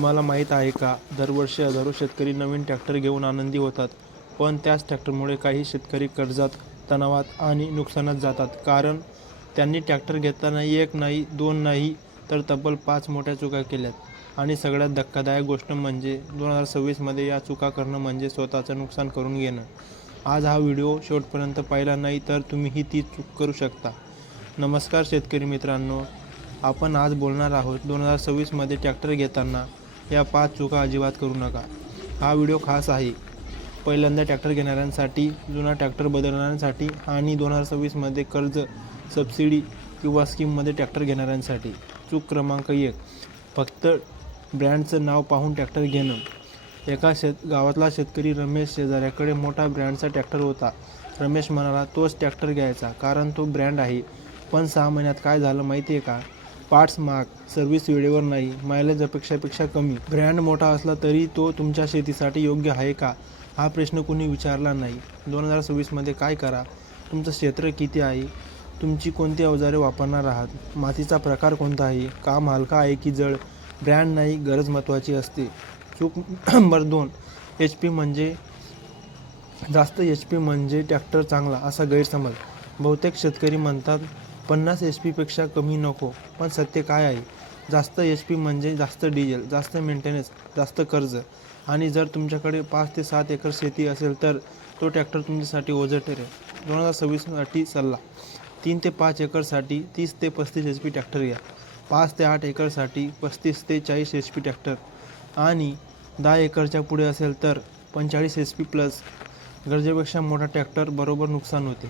तुम्हाला माहीत आहे का, दरवर्षी हजारो शेतकरी नवीन ट्रॅक्टर घेऊन आनंदी होतात. पण त्याच ट्रॅक्टरमुळे काही शेतकरी कर्जात, तणावात आणि नुकसानात जातात. कारण त्यांनी ट्रॅक्टर घेताना एक नाही, दोन नाही तर तब्बल 5 मोठ्या चुका केल्यात. आणि सगळ्यात धक्कादायक गोष्ट म्हणजे 2026मध्ये या चुका करणं म्हणजे स्वतःचं नुकसान करून घेणं. आज हा व्हिडिओ शेवटपर्यंत पाहिला नाही तर तुम्हीही ती चूक करू शकता. नमस्कार शेतकरी मित्रांनो, आपण आज बोलणार आहोत 2026मध्ये ट्रॅक्टर घेताना या 5 चुका अजिबात करू नका. हा व्हिडिओ खास आहे पहिल्यांदा ट्रॅक्टर घेणाऱ्यांसाठी, जुना ट्रॅक्टर बदलणाऱ्यांसाठी आणि 2026मध्ये कर्ज, सबसिडी किंवा स्कीममध्ये ट्रॅक्टर घेणाऱ्यांसाठी. चूक क्रमांक 1, फक्त ब्रँडचं नाव पाहून ट्रॅक्टर घेणं. एका गावातला शेतकरी रमेश शेजाऱ्याकडे मोठा ब्रँडचा ट्रॅक्टर होता. रमेश म्हणाला तोच ट्रॅक्टर घ्यायचा कारण तो ब्रँड आहे. पण 6 महिन्यात काय झालं माहिती आहे का? पार्ट्स महाग, सर्व्हिस वेळेवर नाही, मायलेज अपेक्षेपेक्षा कमी. ब्रँड मोठा असला तरी तो तुमच्या शेतीसाठी योग्य आहे का, हा प्रश्न कुणी विचारला नाही. 2026मध्ये काय करा? तुमचं क्षेत्र किती आहे? तुमची कोणती अवजारे वापरणार आहात? मातीचा प्रकार कोणता आहे? काम हलका आहे की जड? ब्रँड नाही, गरज महत्त्वाची असते. चूक नंबर 2, जास्त HP म्हणजे ट्रॅक्टर चांगला असा गैरसमज. बहुतेक शेतकरी म्हणतात 50 HP पेक्षा कमी नको. पण सत्य काय आहे? जास्त HP म्हणजे जास्त डिझेल, जास्त मेंटेनन्स, जास्त कर्ज. आणि जर तुमच्याकडे 5 ते 7 एकर शेती असेल तर तो ट्रॅक्टर तुमच्यासाठी ओझं ठरेल. 2026साठी सल्ला: 3 ते 5 एकरसाठी 30 ते 35 HP ट्रॅक्टर घ्या. 5 ते 8 एकरसाठी 35 ते 40 HP ट्रॅक्टर. आणि 10 एकरच्या पुढे असेल तर 45 HP प्लस. गरजेपेक्षा मोठा ट्रॅक्टर बरोबर नुकसान होते.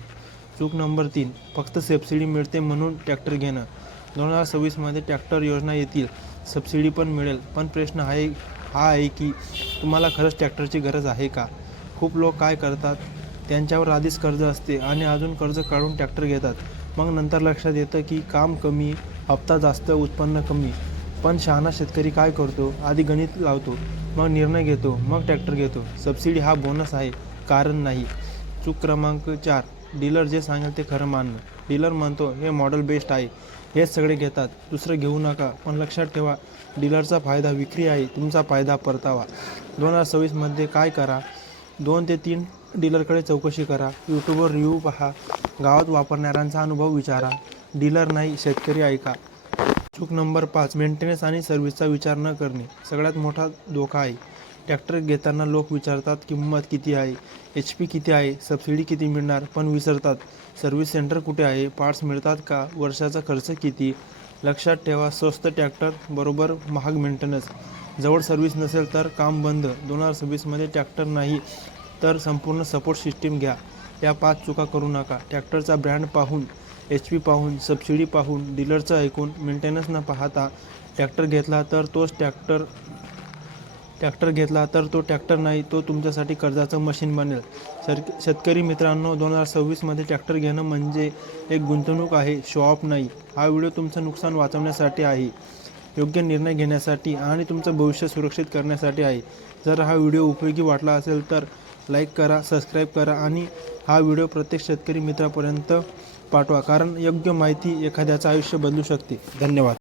चूक नंबर 3, फक्त सबसिडी मिळते म्हणून ट्रॅक्टर घेणं. 2026मध्ये ट्रॅक्टर योजना येतील, सबसिडी पण मिळेल. पण प्रश्न हा आहे की तुम्हाला खरंच ट्रॅक्टरची गरज आहे का? खूप लोक काय करतात, त्यांच्यावर आधीच कर्ज असते आणि अजून कर्ज काढून ट्रॅक्टर घेतात. मग नंतर लक्षात येतं की काम कमी, हप्ता जास्त, उत्पन्न कमी. पण शहाणा शेतकरी काय करतो? आधी गणित लावतो, मग निर्णय घेतो, मग ट्रॅक्टर घेतो. सबसिडी हा बोनस आहे, कारण नाही. चूक क्रमांक 4, डीलर जे सांगेल ते खरं मानणं. डीलर म्हणतो हे मॉडेल बेस्ट आहे, हेच सगळे घेतात, दुसरं घेऊ नका. पण लक्षात ठेवा, डीलरचा फायदा विक्री आहे, तुमचा फायदा परतावा. 2026मध्ये काय करा? 2 ते 3 डीलरकडे चौकशी करा, यूट्यूबवर रिव्ह्यू पहा, गावात वापरणाऱ्यांचा अनुभव विचारा. डीलर नाही, शेतकरी ऐका. चूक नंबर 5, मेंटेनन्स आणि सर्व्हिसचा विचार न करणे. सगळ्यात मोठा धोका आहे. ट्रॅक्टर घेताना लोक विचारतात किंमत किती आहे, HP किती आहे, सबसिडी किती मिळणार, पण विसरतात सर्व्हिस सेंटर कुठे आहे, पार्ट्स मिळतात का, वर्षाचा खर्च किती. लक्षात ठेवा, स्वस्त ट्रॅक्टर बरोबर महाग मेंटेनन्स. जवळ सर्व्हिस नसेल तर काम बंद. 2026मध्ये ट्रॅक्टर नाही तर संपूर्ण सपोर्ट सिस्टीम घ्या. या 5 चुका करू नका. ट्रॅक्टरचा ब्रँड पाहून, HP पाहून, सबसिडी पाहून, डीलरचं ऐकून, मेंटेनन्स न पाहता ट्रॅक्टर घेतला तर तो ट्रॅक्टर नाही, तो तुमच्यासाठी कर्जाचं मशीन बनेल. शेतकरी मित्रांनो, 2026मध्ये ट्रॅक्टर घेणं म्हणजे एक गुंतवणूक आहे, शो ऑफ नाही. हा व्हिडिओ तुमचं नुकसान वाचवण्यासाठी आहे, योग्य निर्णय घेण्यासाठी आणि तुमचं भविष्य सुरक्षित करण्यासाठी आहे. जर हा व्हिडिओ उपयोगी वाटला असेल तर लाईक करा, सबस्क्राईब करा आणि हा व्हिडिओ प्रत्येक शेतकरी मित्रापर्यंत पाठवा, कारण योग्य माहिती एखाद्याचं आयुष्य बदलू शकते. धन्यवाद.